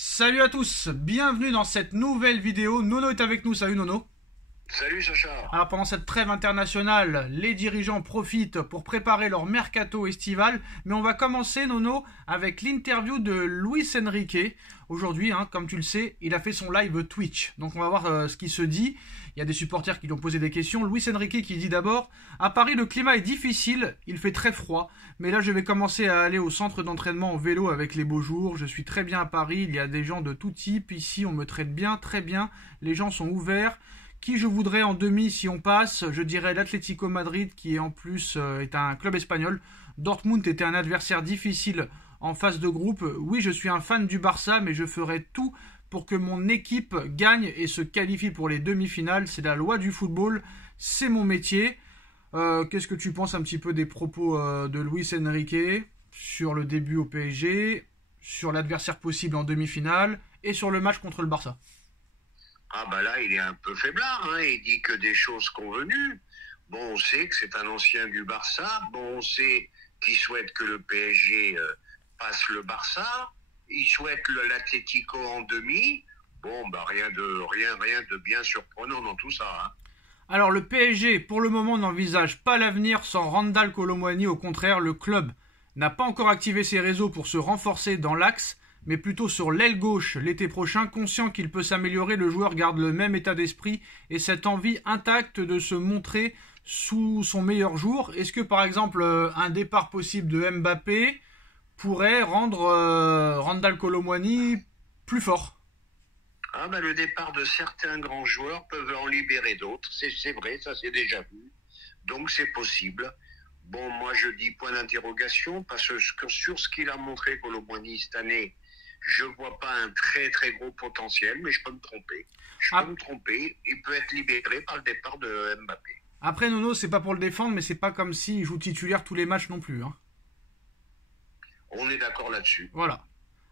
Salut à tous, bienvenue dans cette nouvelle vidéo. Nono est avec nous, salut Nono. Salut Sacha. Alors pendant cette trêve internationale, les dirigeants profitent pour préparer leur mercato estival. Mais on va commencer Nono avec l'interview de Luis Enrique. Aujourd'hui, comme tu le sais, il a fait son live Twitch. Donc on va voir ce qui se dit. Il y a des supporters qui lui ont posé des questions. Luis Enrique qui dit d'abord: à Paris le climat est difficile, il fait très froid. Mais là je vais commencer à aller au centre d'entraînement en vélo avec les beaux jours. Je suis très bien à Paris, il y a des gens de tout type. Ici on me traite bien, très bien. Les gens sont ouverts. Qui je voudrais en demi si on passe? Je dirais l'Atlético Madrid qui est en plus est un club espagnol. Dortmund était un adversaire difficile en phase de groupe. Oui, je suis un fan du Barça, mais je ferai tout pour que mon équipe gagne et se qualifie pour les demi-finales. C'est la loi du football, c'est mon métier. Qu'est-ce que tu penses un petit peu des propos de Luis Enrique sur le début au PSG, sur l'adversaire possible en demi-finale et sur le match contre le Barça? Ah bah là, il est un peu faiblard, hein. Il dit que des choses convenues. Bon, on sait que c'est un ancien du Barça. Bon, on sait qu'il souhaite que le PSG passe le Barça. Il souhaite l'Atlético en demi. Bon, bah rien de bien surprenant dans tout ça, hein. Alors le PSG, pour le moment, n'envisage pas l'avenir sans Randal Kolo Muani. Au contraire, le club n'a pas encore activé ses réseaux pour se renforcer dans l'axe, mais plutôt sur l'aile gauche l'été prochain. Conscient qu'il peut s'améliorer, le joueur garde le même état d'esprit et cette envie intacte de se montrer sous son meilleur jour. Est-ce que par exemple un départ possible de Mbappé pourrait rendre Randal Kolo Muani plus fort? Ah bah le départ de certains grands joueurs peuvent en libérer d'autres. C'est vrai, ça c'est déjà vu. Donc c'est possible. Bon, moi je dis point d'interrogation parce que sur ce qu'il a montré Kolo Muani cette année, je vois pas un très très gros potentiel, mais je peux me tromper. Il peut être libéré par le départ de Mbappé. Après Nono, c'est pas pour le défendre, mais c'est pas comme s'il joue titulaire tous les matchs non plus. On est d'accord là-dessus. Voilà.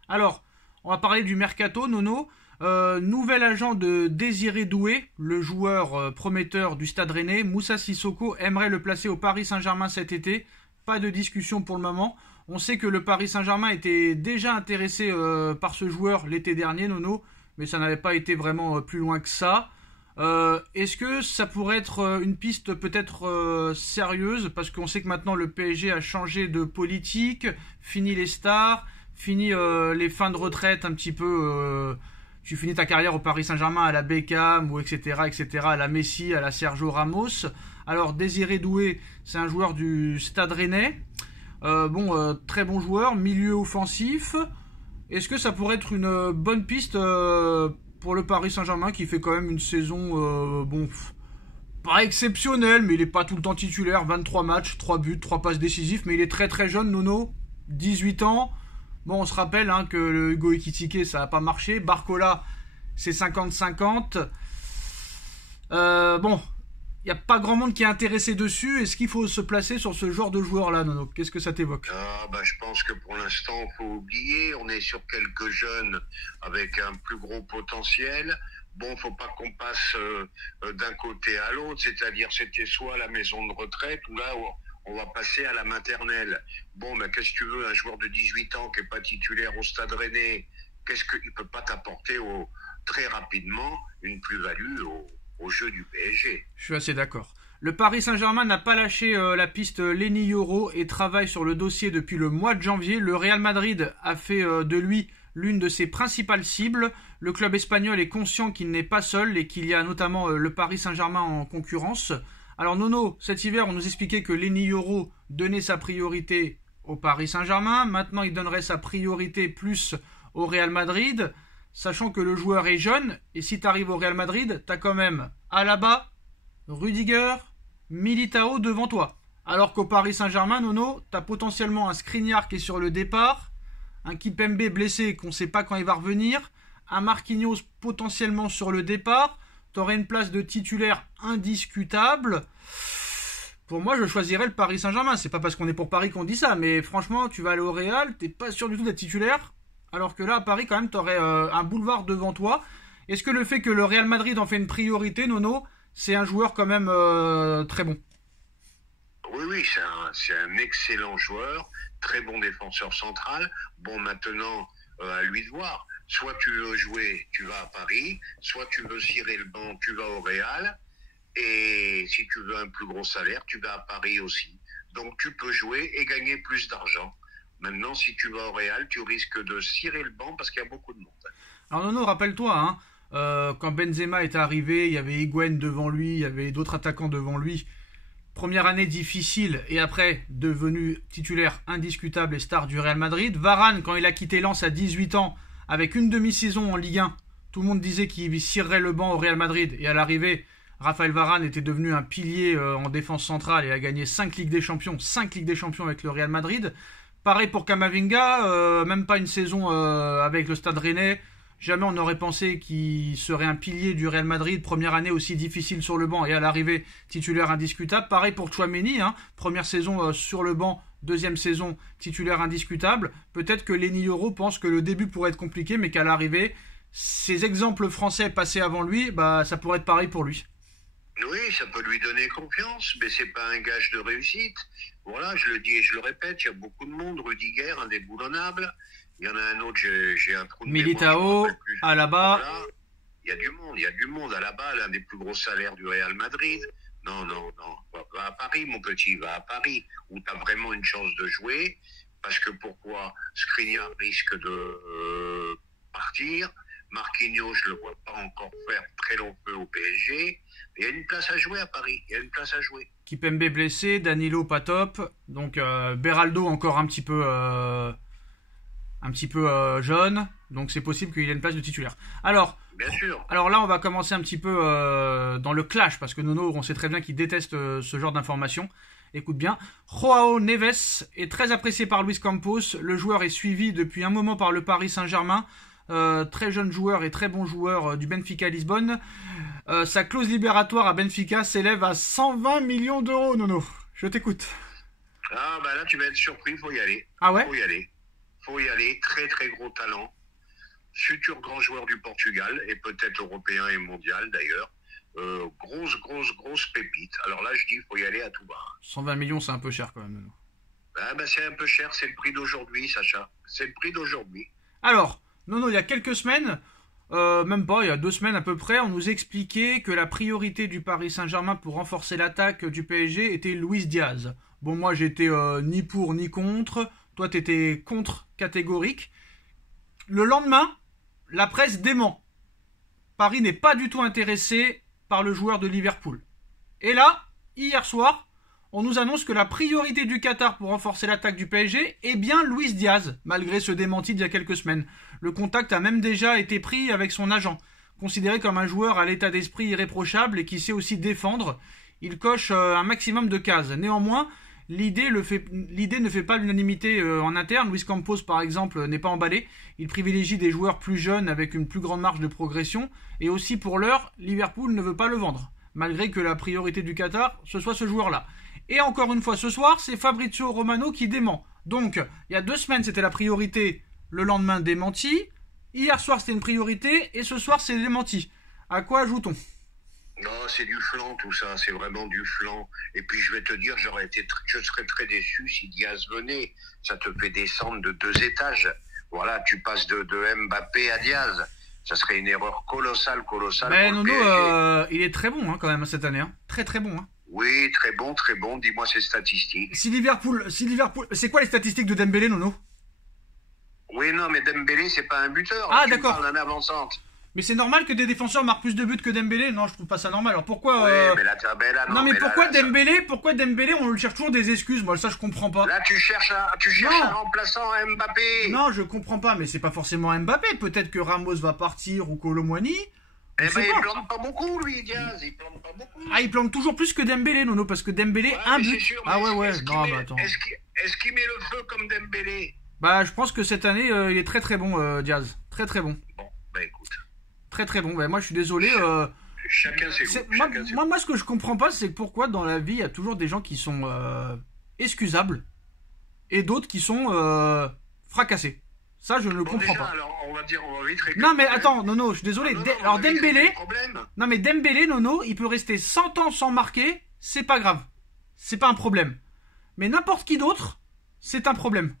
Alors, on va parler du mercato, Nono. Nouvel agent de Désiré Doué, le joueur prometteur du Stade Rennais. Moussa Sissoko aimerait le placer au Paris Saint-Germain cet été. Pas de discussion pour le moment. On sait que le Paris Saint-Germain était déjà intéressé par ce joueur l'été dernier, Nono, mais ça n'avait pas été vraiment plus loin que ça. Est-ce que ça pourrait être une piste peut-être sérieuse? Parce qu'on sait que maintenant le PSG a changé de politique, fini les stars, fini les fins de retraite un petit peu. Tu finis ta carrière au Paris Saint-Germain à la Beckham ou etc., à la Messi, à la Sergio Ramos. Alors Désiré Doué, c'est un joueur du Stade Rennais. Très bon joueur, milieu offensif. Est-ce que ça pourrait être une bonne piste pour le Paris Saint-Germain qui fait quand même une saison pas exceptionnelle, mais il est pas tout le temps titulaire. 23 matchs, 3 buts, 3 passes décisives, mais il est très très jeune, Nono, 18 ans. Bon, on se rappelle que le Hugo Ekitike, ça n'a pas marché. Barcola, c'est 50-50. Il n'y a pas grand monde qui est intéressé dessus. Est-ce qu'il faut se placer sur ce genre de joueur-là, Nono? Qu'est-ce que ça t'évoque? Je pense que pour l'instant, il faut oublier. On est sur quelques jeunes avec un plus gros potentiel. Bon, faut pas qu'on passe d'un côté à l'autre, c'est-à-dire c'était soit la maison de retraite ou là on va passer à la maternelle. Bon, qu'est-ce que tu veux, un joueur de 18 ans qui est pas titulaire au Stade Rennais, qu'est-ce qu'il peut pas t'apporter très rapidement une plus-value au jeu du PSG? Je suis assez d'accord. Le Paris Saint-Germain n'a pas lâché la piste Lenny Yoro et travaille sur le dossier depuis le mois de janvier. Le Real Madrid a fait de lui l'une de ses principales cibles. Le club espagnol est conscient qu'il n'est pas seul et qu'il y a notamment le Paris Saint-Germain en concurrence. Alors Nono, cet hiver, on nous expliquait que Lenny Yoro donnait sa priorité au Paris Saint-Germain. Maintenant, il donnerait sa priorité plus au Real Madrid, sachant que le joueur est jeune. Et si tu arrives au Real Madrid, tu as quand même Alaba, Rudiger, Militao devant toi. Alors qu'au Paris Saint-Germain, Nono, tu as potentiellement un Skriniar qui est sur le départ, un Kipembe blessé qu'on ne sait pas quand il va revenir, un Marquinhos potentiellement sur le départ. T'aurais une place de titulaire indiscutable. Pour moi, je choisirais le Paris Saint-Germain. C'est pas parce qu'on est pour Paris qu'on dit ça, mais franchement, tu vas aller au Real, t'es pas sûr du tout d'être titulaire, alors que là, à Paris, quand même, t'aurais un boulevard devant toi. Est-ce que le fait que le Real Madrid en fait une priorité, Nono, c'est un joueur quand même très bon? Oui, c'est un excellent joueur, très bon défenseur central. Bon, maintenant, à lui de voir. Soit tu veux jouer, tu vas à Paris, soit tu veux cirer le banc, tu vas au Real, et si tu veux un plus gros salaire, tu vas à Paris aussi. Donc tu peux jouer et gagner plus d'argent. Maintenant, si tu vas au Real, tu risques de cirer le banc parce qu'il y a beaucoup de monde. Alors Nono, rappelle-toi, hein, quand Benzema était arrivé, il y avait Higuaín devant lui, il y avait d'autres attaquants devant lui. Première année difficile et après devenu titulaire indiscutable et star du Real Madrid. Varane, quand il a quitté Lens à 18 ans, avec une demi-saison en Ligue 1, tout le monde disait qu'il cirerait le banc au Real Madrid. Et à l'arrivée, Raphaël Varane était devenu un pilier en défense centrale et a gagné 5 Ligues des Champions, 5 Ligues des Champions avec le Real Madrid. Pareil pour Camavinga, même pas une saison avec le Stade Rennais. Jamais on n'aurait pensé qu'il serait un pilier du Real Madrid, première année aussi difficile sur le banc et à l'arrivée titulaire indiscutable. Pareil pour Tchouaméni, hein, première saison sur le banc, deuxième saison titulaire indiscutable. Peut-être que Lenny Yoro pense que le début pourrait être compliqué, mais qu'à l'arrivée, ces exemples français passés avant lui, bah, ça pourrait être pareil pour lui. Oui, ça peut lui donner confiance, mais c'est pas un gage de réussite. Voilà, je le dis et je le répète, il y a beaucoup de monde. Rudiger, indéboulonnable. Il y en a un autre, j'ai un trou de Militao, Alaba. Voilà. Il y a du monde. Alaba, l'un des plus gros salaires du Real Madrid. Non. Va à Paris, mon petit, va à Paris, où tu as vraiment une chance de jouer. Parce que pourquoi Skriniar risque de partir. Marquinhos, je ne le vois pas encore faire très long feu au PSG. Il y a une place à jouer à Paris. Kipembe blessé, Danilo pas top. Donc Beraldo encore un petit peu jeune. Donc c'est possible qu'il ait une place de titulaire. Alors, bien sûr. Alors là, on va commencer un petit peu dans le clash. Parce que Nono, on sait très bien qu'il déteste ce genre d'informations. Écoute bien. Joao Neves est très apprécié par Luis Campos. Le joueur est suivi depuis un moment par le Paris Saint-Germain. Très jeune joueur et très bon joueur du Benfica Lisbonne. Sa clause libératoire à Benfica s'élève à 120 millions d'euros, Nono. Je t'écoute. Ah bah là tu vas être surpris, il faut y aller. Ah ouais ? Faut y aller, très très gros talent. Futur grand joueur du Portugal et peut-être européen et mondial d'ailleurs. Grosse pépite. Alors là je dis il faut y aller à tout va. 120 millions c'est un peu cher quand même, Nono. Ah bah c'est un peu cher, c'est le prix d'aujourd'hui, Sacha. C'est le prix d'aujourd'hui. Alors, Nono, il y a quelques semaines, même pas, il y a 2 semaines à peu près, on nous expliquait que la priorité du Paris Saint-Germain pour renforcer l'attaque du PSG était Luis Diaz. Bon, moi j'étais ni pour ni contre, toi t'étais contre catégorique. Le lendemain, la presse dément. Paris n'est pas du tout intéressé par le joueur de Liverpool. Et là, hier soir, on nous annonce que la priorité du Qatar pour renforcer l'attaque du PSG est bien Luis Diaz, malgré ce démenti d'il y a quelques semaines. Le contact a même déjà été pris avec son agent. Considéré comme un joueur à l'état d'esprit irréprochable et qui sait aussi défendre, il coche un maximum de cases. Néanmoins, l'idée ne fait pas l'unanimité en interne. Luis Campos, par exemple, n'est pas emballé. Il privilégie des joueurs plus jeunes avec une plus grande marge de progression. Et aussi, pour l'heure, Liverpool ne veut pas le vendre, malgré que la priorité du Qatar, ce soit ce joueur-là. Et encore une fois, ce soir, c'est Fabrizio Romano qui dément. Donc, il y a 2 semaines, c'était la priorité, le lendemain, démenti. Hier soir, c'était une priorité, et ce soir, c'est démenti. À quoi ajoute-t-on ? Non, c'est du flan tout ça, c'est vraiment du flan. Et puis je vais te dire, je serais très déçu si Diaz venait. Ça te fait descendre de 2 étages. Voilà, tu passes de Mbappé à Diaz. Ça serait une erreur colossale. Mais Nono, il est très bon hein, quand même cette année. Hein. Très très bon. Hein. Oui, très bon. Dis-moi ses statistiques. Si Liverpool, c'est quoi les statistiques de Dembélé, Nono ? Oui, non, mais Dembélé, c'est pas un buteur. Ah, d'accord. Tu parles d'un avant-centre. Mais c'est normal que des défenseurs marquent plus de buts que Dembélé ? Non, je trouve pas ça normal. Alors pourquoi mais là, non, mais pourquoi Dembélé, on lui cherche toujours des excuses ? Moi, ça, je comprends pas. Là, tu cherches un remplaçant à Mbappé. Non, je comprends pas, mais c'est pas forcément Mbappé. Peut-être que Ramos va partir ou Colomwani. Eh ben, il plante pas beaucoup, lui, Diaz. Il plante pas beaucoup. Ah, il plante toujours plus que Dembélé, Nono, parce que Dembélé, un but. Sûr, ah ouais. Non, mais attends. Est-ce qu'il met le feu comme Dembélé ? Bah, je pense que cette année, il est très très bon, Diaz. Très très bon. Bon, bah écoute. Très bon. Ben, moi, je suis désolé. Chacun ses goûts. Moi, ce que je comprends pas, c'est pourquoi dans la vie, il y a toujours des gens qui sont excusables et d'autres qui sont fracassés. Ça, je ne le comprends pas. Alors, on va vite régler. Non, mais attends, Nono, je suis désolé. Alors, Dembélé. Non, mais Dembélé, Nono, il peut rester 100 ans sans marquer. C'est pas grave. C'est pas un problème. Mais n'importe qui d'autre, c'est un problème.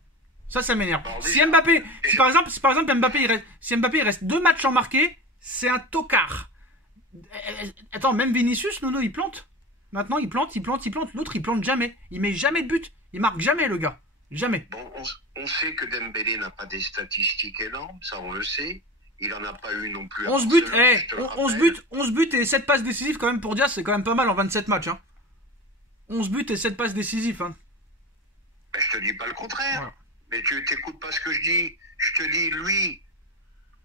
Ça m'énerve. Alors, Si déjà- Mbappé, si déjà- par exemple Mbappé, si Mbappé il reste 2 matchs en marqué, c'est un tocard. Attends, même Vinicius, Nono, il plante. Maintenant, il plante. L'autre, il plante jamais. Il met jamais de but. Il marque jamais, le gars. Jamais. Bon, on sait que Dembélé n'a pas des statistiques énormes, ça on le sait. Il en a pas eu non plus. À 11 buts, Barcelone, je te le 11 rappelle. buts, 11 buts et 7 passes décisives quand même pour Diaz, c'est quand même pas mal en 27 matchs. Hein. 11 buts et 7 passes décisives. Hein. Ben, je te dis pas le contraire. Voilà. Mais tu t'écoutes pas ce que je dis. Je te dis, lui,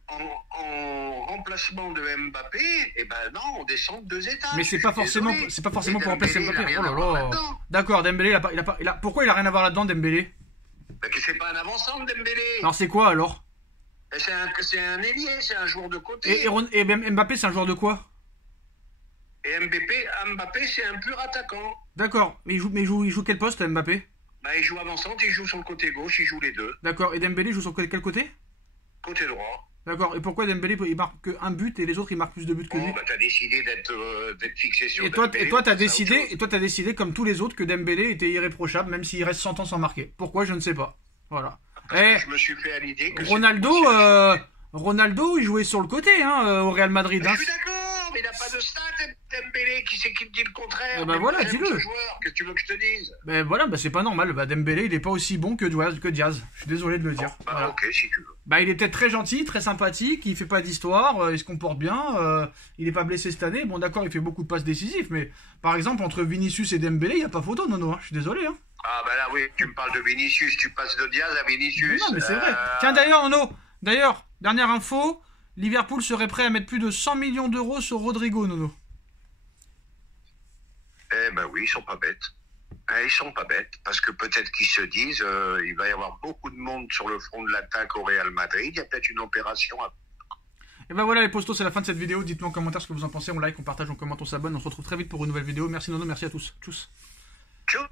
en remplacement de Mbappé, eh ben non, on descend de 2 étages. Mais c'est Je pas suis forcément, désolé. c'est pas forcément Et pour remplacer Dembélé, Mbappé. il a Oh rien à voir là là. là-dedans. D'accord, Dembélé, pourquoi il a rien à voir là-dedans, Dembélé? Ben, que c'est pas un avançant, Dembélé. Alors c'est quoi alors? Ben, c'est un ailier, c'est un joueur de côté. Et Mbappé, c'est un joueur de quoi? Et Mbappé, c'est un pur attaquant. D'accord, mais il joue quel poste, Mbappé? Ben, il joue avançante, il joue sur le côté gauche, il joue les deux. D'accord, et Dembélé joue sur quel côté? Côté droit. D'accord, et pourquoi Dembélé il marque qu'un but et les autres ils marquent plus de buts que lui? Oh, ben, t'as décidé d'être fixé sur Et toi, Dembélé, t'as c'est autre chose. décidé, comme tous les autres, que Dembélé était irréprochable, même s'il reste 100 ans sans marquer. Pourquoi, je ne sais pas. Voilà. Parce Eh, que je me suis fait à l'idée que Ronaldo, il jouait sur le côté, hein, au Real Madrid. mais Hein. je suis d'accord, mais il n'a pas de stats, Dembélé. Qui c'est qui te dit le contraire? Eh ben Mais voilà, moi, j'aime dis-le. ce joueur, qu'est-ce que tu veux que je te dise? Ben voilà, ben c'est pas normal. Bah, Dembélé, il est pas aussi bon que Diaz. Je suis désolé de le dire. Bah, Voilà. ok, si tu veux. Bah, il est peut-être très gentil, très sympathique, il fait pas d'histoire, il se comporte bien, il est pas blessé cette année. Bon, d'accord, il fait beaucoup de passes décisives, mais par exemple, entre Vinicius et Dembélé, il y a pas photo, Nono. Hein. Je suis désolé. Hein. Ah, ben là, oui, tu me parles de Vinicius, tu passes de Diaz à Vinicius. Non, mais c'est vrai. Tiens, d'ailleurs, Nono, dernière info, Liverpool serait prêt à mettre plus de 100 millions d'euros sur Rodrigo, Nono. Eh ben oui, ils sont pas bêtes. Ils sont pas bêtes, parce que peut-être qu'ils se disent, il va y avoir beaucoup de monde sur le front de l'attaque au Real Madrid, il y a peut-être une opération à... Et ben voilà les postos, c'est la fin de cette vidéo. Dites-nous en commentaire ce que vous en pensez. On like, on partage, on commente, on s'abonne. On se retrouve très vite pour une nouvelle vidéo. Merci Nono, merci à tous. Tchuss. Tchuss.